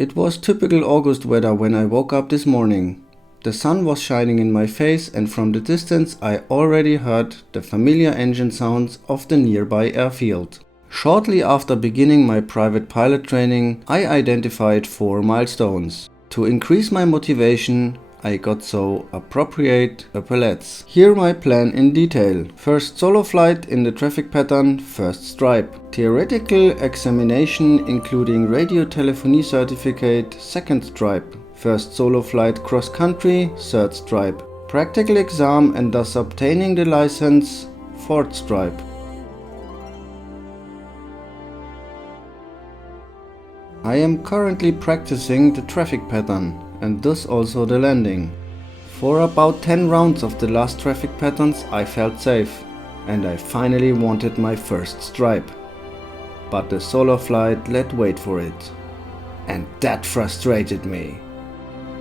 It was typical August weather when I woke up this morning. The sun was shining in my face, and from the distance I already heard the familiar engine sounds of the nearby airfield. Shortly after beginning my private pilot training, I identified 4 milestones. To increase my motivation, I got so appropriate epaulets. Here my plan in detail. First solo flight in the traffic pattern, first stripe. Theoretical examination including radio telephony certificate, second stripe. First solo flight cross country, third stripe. Practical exam and thus obtaining the license, fourth stripe. I am currently practicing the traffic pattern and thus also the landing. For about 10 rounds of the last traffic patterns I felt safe and I finally wanted my first stripe. But the solo flight let wait for it. And that frustrated me.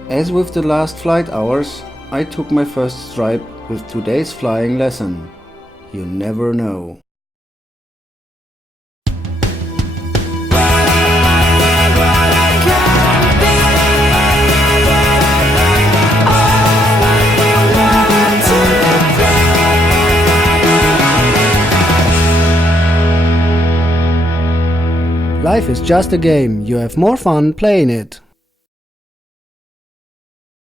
As with the last flight hours, I took my first stripe with today's flying lesson. You never know. Life is just a game, you have more fun playing it.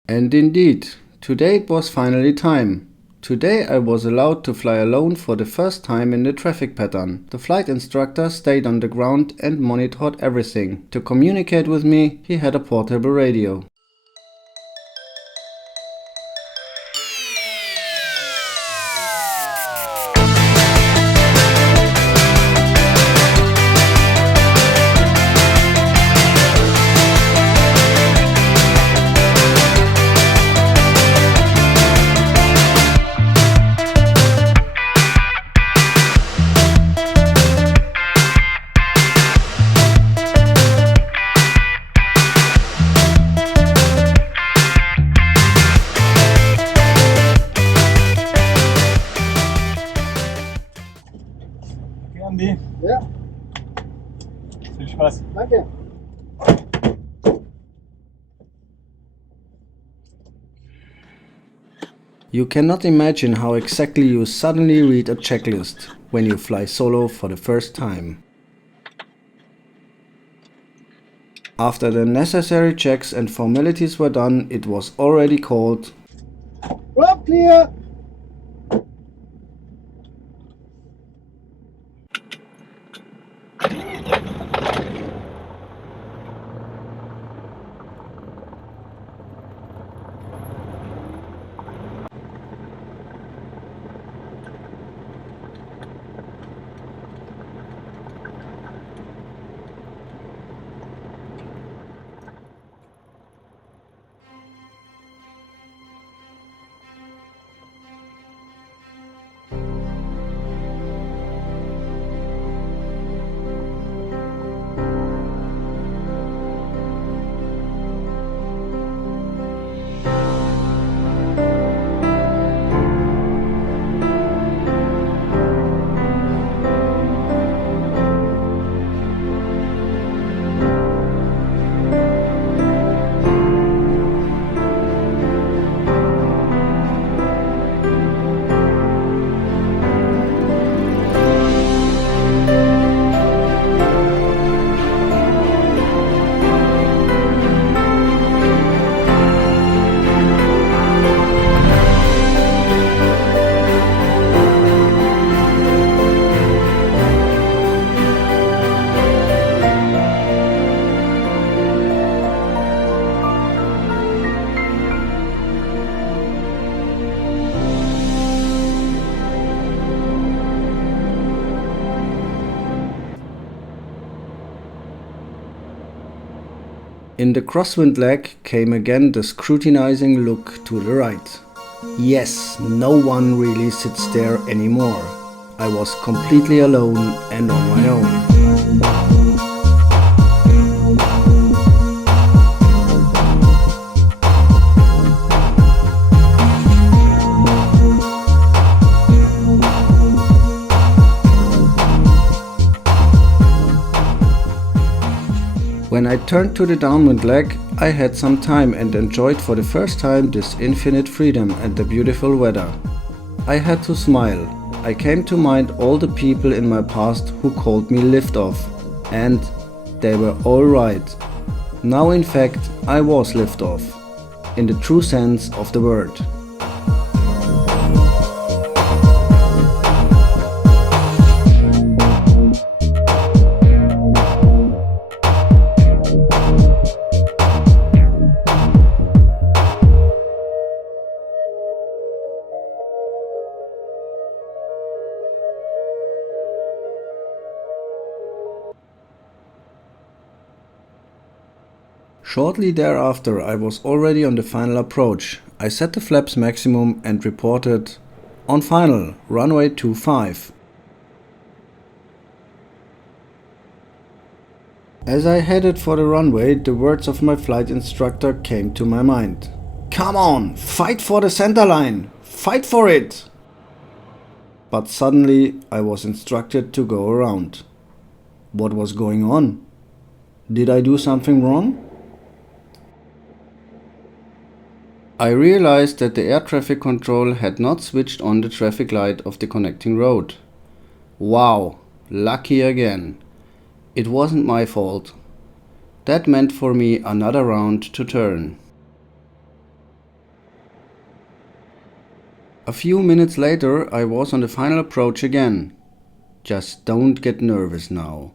And indeed, today it was finally time. Today I was allowed to fly alone for the first time in the traffic pattern. The flight instructor stayed on the ground and monitored everything. To communicate with me, he had a portable radio. Andi? Ja. Viel Spaß. Danke. You cannot imagine how exactly you suddenly read a checklist when you fly solo for the first time. After the necessary checks and formalities were done, it was already called Rob clear! In the crosswind leg came again the scrutinizing look to the right. Yes, no one really sits there anymore. I was completely alone and on my own. When I turned to the downwind leg, I had some time and enjoyed for the first time this infinite freedom and the beautiful weather. I had to smile. I came to mind all the people in my past who called me liftoff, and they were all right. Now in fact I was liftoff, in the true sense of the word. Shortly thereafter I was already on the final approach. I set the flaps maximum and reported on final, runway 25. As I headed for the runway, the words of my flight instructor came to my mind. Come on, fight for the center line, fight for it! But suddenly I was instructed to go around. What was going on? Did I do something wrong? I realized that the air traffic control had not switched on the traffic light of the connecting road. Wow, lucky again. It wasn't my fault. That meant for me another round to turn. A few minutes later I was on the final approach again. Just don't get nervous now.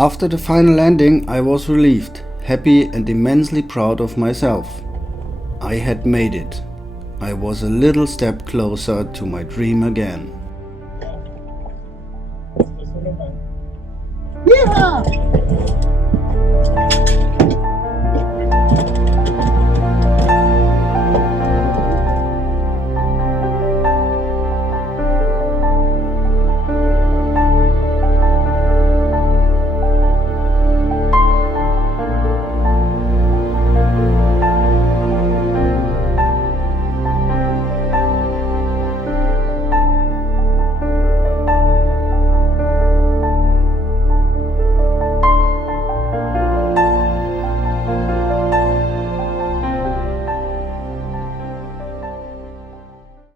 After the final landing, I was relieved, happy and immensely proud of myself. I had made it. I was a little step closer to my dream again.